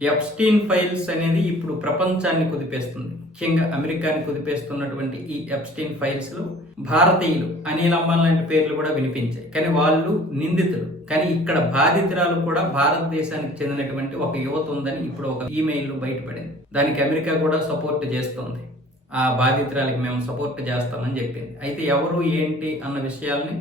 Epstein files అనేది ఇప్పుడు ప్రపంచాన్ని కుదిపేస్తుంది. ముఖ్యంగా అమెరికాని కుదిపేస్తున్నటువంటి ఈ ఎప్స్టీన్ ఫైల్స్ లో భారతీయులు అనిల్ అంబానీ లాంటి పేర్లు కూడా వినిపించాయి. కానీ వాళ్ళు నిందితులు. కానీ ఇక్కడ బాధితురాలు కూడా భారతదేశానికి చెందినటువంటి ఒక యువత ఉందని ఇప్పుడు ఒక ఈమెయిల్ బయటపడింది. దానికి అమెరికా కూడా సపోర్ట్ చేస్తోంది. ఆ బాధితురాలకి మేము సపోర్ట్ చేస్తామని చెప్పింది. అయితే ఎవరు ఏంటి అన్న విషయాల్ని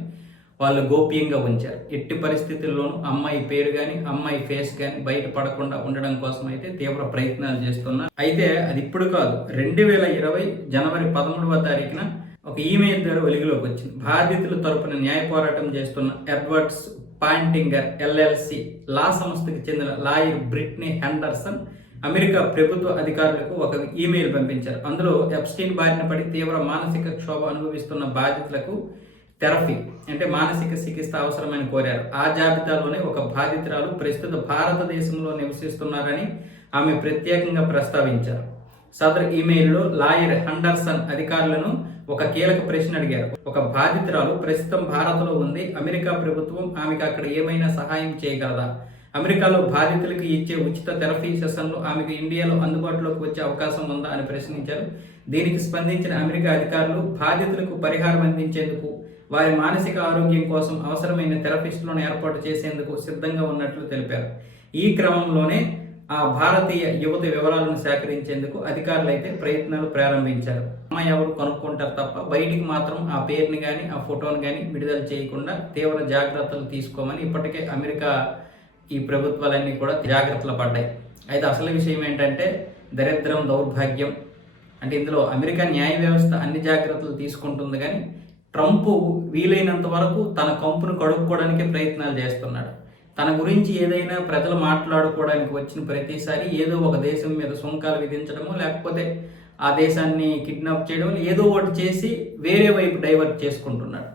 వాళ్ళు గోప్యంగా ఉంచారు. ఎట్టి పరిస్థితుల్లోనూ అమ్మాయి పేరు కానీ అమ్మాయి ఫేస్ కానీ బయట పడకుండా ఉండడం కోసం అయితే తీవ్ర ప్రయత్నాలు చేస్తున్నారు. అయితే అది ఇప్పుడు కాదు, 2020 జనవరి 13వ తారీఖున ఒక ఈమెయిల్ ద్వారా వెలుగులోకి వచ్చింది. బాధితుల తరపున న్యాయ పోరాటం చేస్తున్న ఎడ్వర్డ్స్ పాయింటింగర్ ఎల్ఎల్సి లా సంస్థకి చెందిన లాయర్ బ్రిట్నీ హెండర్సన్ అమెరికా ప్రభుత్వ అధికారులకు ఒక ఈమెయిల్ పంపించారు. అందులో ఎప్స్టీన్ బారిన పడి తీవ్ర మానసిక క్షోభ అనుభవిస్తున్న బాధితులకు థెరపీ అంటే మానసిక చికిత్స అవసరమని కోరారు. ఆ జాబితాలోనే ఒక బాధితురాలు ప్రస్తుత భారతదేశంలో నివసిస్తున్నారని ఆమె ప్రత్యేకంగా ప్రస్తావించారు. సదరు ఈమెయిల్లో లాయర్ హెండర్సన్ అధికారులను ఒక కీలక ప్రశ్న అడిగారు. ఒక బాధితురాలు ప్రస్తుతం భారత్లో ఉంది. అమెరికా ప్రభుత్వం ఆమెకు అక్కడ ఏమైనా సహాయం చేయగలదా? అమెరికాలో బాధితులకు ఇచ్చే ఉచిత థెరపీ సెషన్లు ఆమెకు ఇండియాలో అందుబాటులోకి వచ్చే అవకాశం ఉందా అని ప్రశ్నించారు. దీనికి స్పందించిన అమెరికా అధికారులు బాధితులకు పరిహారం అందించేందుకు వారి మానసిక ఆరోగ్యం కోసం అవసరమైన థెరపిస్టులను ఏర్పాటు చేసేందుకు సిద్ధంగా ఉన్నట్లు తెలిపారు. ఈ క్రమంలోనే ఆ భారతీయ యువత వివరాలను సేకరించేందుకు అధికారులు అయితే ప్రయత్నాలు ప్రారంభించారు. అమ్మాయి ఎవరు కనుక్కుంటారు తప్ప బయటికి మాత్రం ఆ పేరుని కానీ ఆ ఫోటోని కానీ విడుదల చేయకుండా తీవ్ర జాగ్రత్తలు తీసుకోమని ఇప్పటికే అమెరికా ఈ ప్రభుత్వాలన్నీ కూడా జాగ్రత్తలు పడ్డాయి. అయితే అసలు విషయం ఏంటంటే దరిద్రం, దౌర్భాగ్యం అంటే ఇందులో అమెరికా న్యాయ వ్యవస్థ అన్ని జాగ్రత్తలు తీసుకుంటుంది. కానీ ట్రంప్ వీలైనంత వరకు తన కంపును కడుక్కోవడానికే ప్రయత్నాలు చేస్తున్నాడు. తన గురించి ఏదైనా ప్రజలు మాట్లాడుకోవడానికి వచ్చిన ప్రతిసారి ఏదో ఒక దేశం మీద సుంకాలు విధించడమో లేకపోతే ఆ దేశాన్ని కిడ్నాప్ చేయడం ఏదో ఒకటి చేసి వేరే వైపు డైవర్ట్ చేసుకుంటున్నాడు.